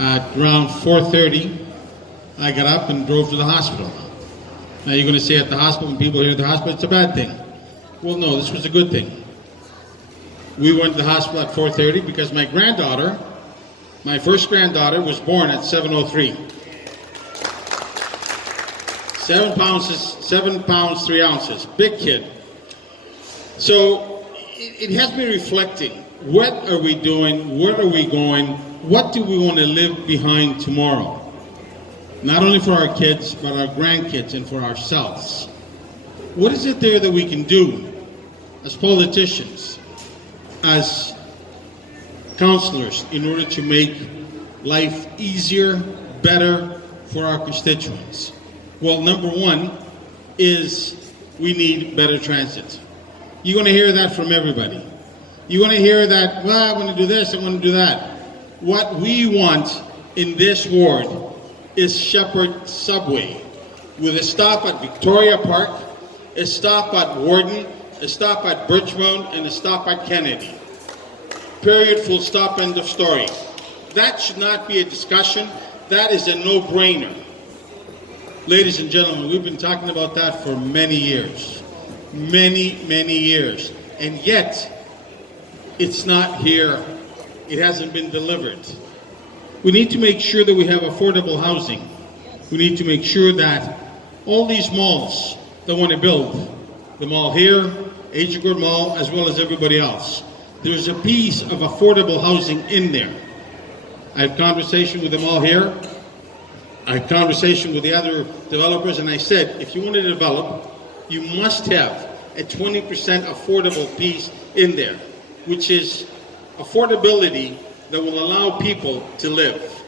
At around 4:30, I got up and drove to the hospital. Now you're going to say at the hospital, when people hear the hospital, it's a bad thing. Well, no, this was a good thing. We went to the hospital at 4:30 because my granddaughter, my first granddaughter, was born at 7:03. 7 pounds 3 ounces, big kid. So it has me reflecting. What are we doing? Where are we going? What do we want to leave behind tomorrow? Not only for our kids, but our grandkids and for ourselves. What is it there that we can do as politicians, as counselors, in order to make life easier, better for our constituents? Well, number one is we need better transit. You're going to hear that from everybody. You're going to hear that, well, I want to do this, I want to do that. What we want in this ward is Shepherd Subway, with a stop at Victoria Park, a stop at Warden, a stop at Birchmount, and a stop at Kennedy. Period, full stop, end of story. That should not be a discussion. That is a no-brainer. Ladies and gentlemen, we've been talking about that for many years. Many years. And yet, it's not here. It hasn't been delivered. We need to make sure that we have affordable housing. We need to make sure that all these malls that want to build, the mall here, Agincourt Mall, as well as everybody else, there's a piece of affordable housing in there. I have conversation with them all here. I had conversation with the other developers, and I said, if you want to develop, you must have a 20% affordable piece in there, which is affordability that will allow people to live.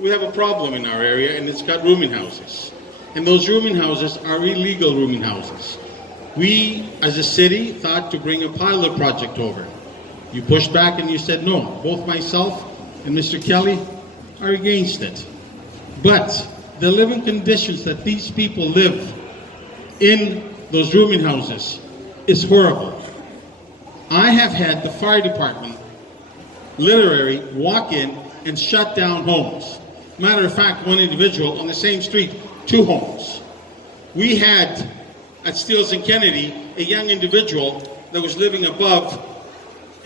We have a problem in our area, and it's got rooming houses. And those rooming houses are illegal rooming houses. We, as a city, thought to bring a pilot project over. You pushed back and you said no. Both myself and Mr. Kelly are against it. But the living conditions that these people live in those rooming houses is horrible. I have had the fire department literally walk in and shut down homes. Matter of fact, one individual on the same street, 2 homes. We had at Steeles and Kennedy a young individual that was living above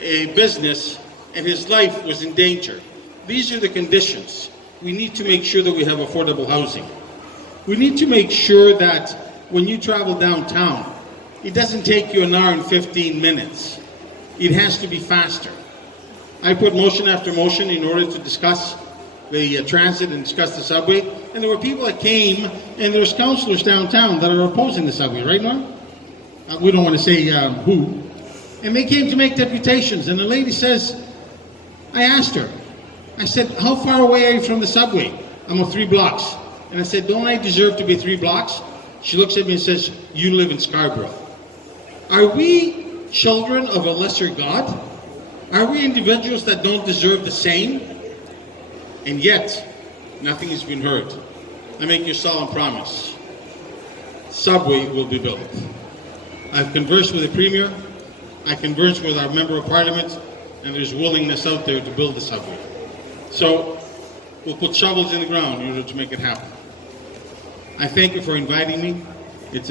a business and his life was in danger. These are the conditions. We need to make sure that we have affordable housing. We need to make sure that when you travel downtown, it doesn't take you an hour and 15 minutes. It has to be faster. I put motion after motion in order to discuss the transit and discuss the subway, and there were people that came, and there's councillors downtown that are opposing the subway, right now? We don't want to say who. And they came to make deputations, and the lady says, I asked her, I said, how far away are you from the subway? I'm 3 blocks. And I said, don't I deserve to be 3 blocks? She looks at me and says, you live in Scarborough. Are we children of a lesser God? Are we individuals that don't deserve the same? And yet, nothing has been heard. I make you a solemn promise. Subway will be built. I've conversed with the Premier, I conversed with our Member of Parliament, and there's willingness out there to build the subway. So, we'll put shovels in the ground in order to make it happen. I thank you for inviting me. It's a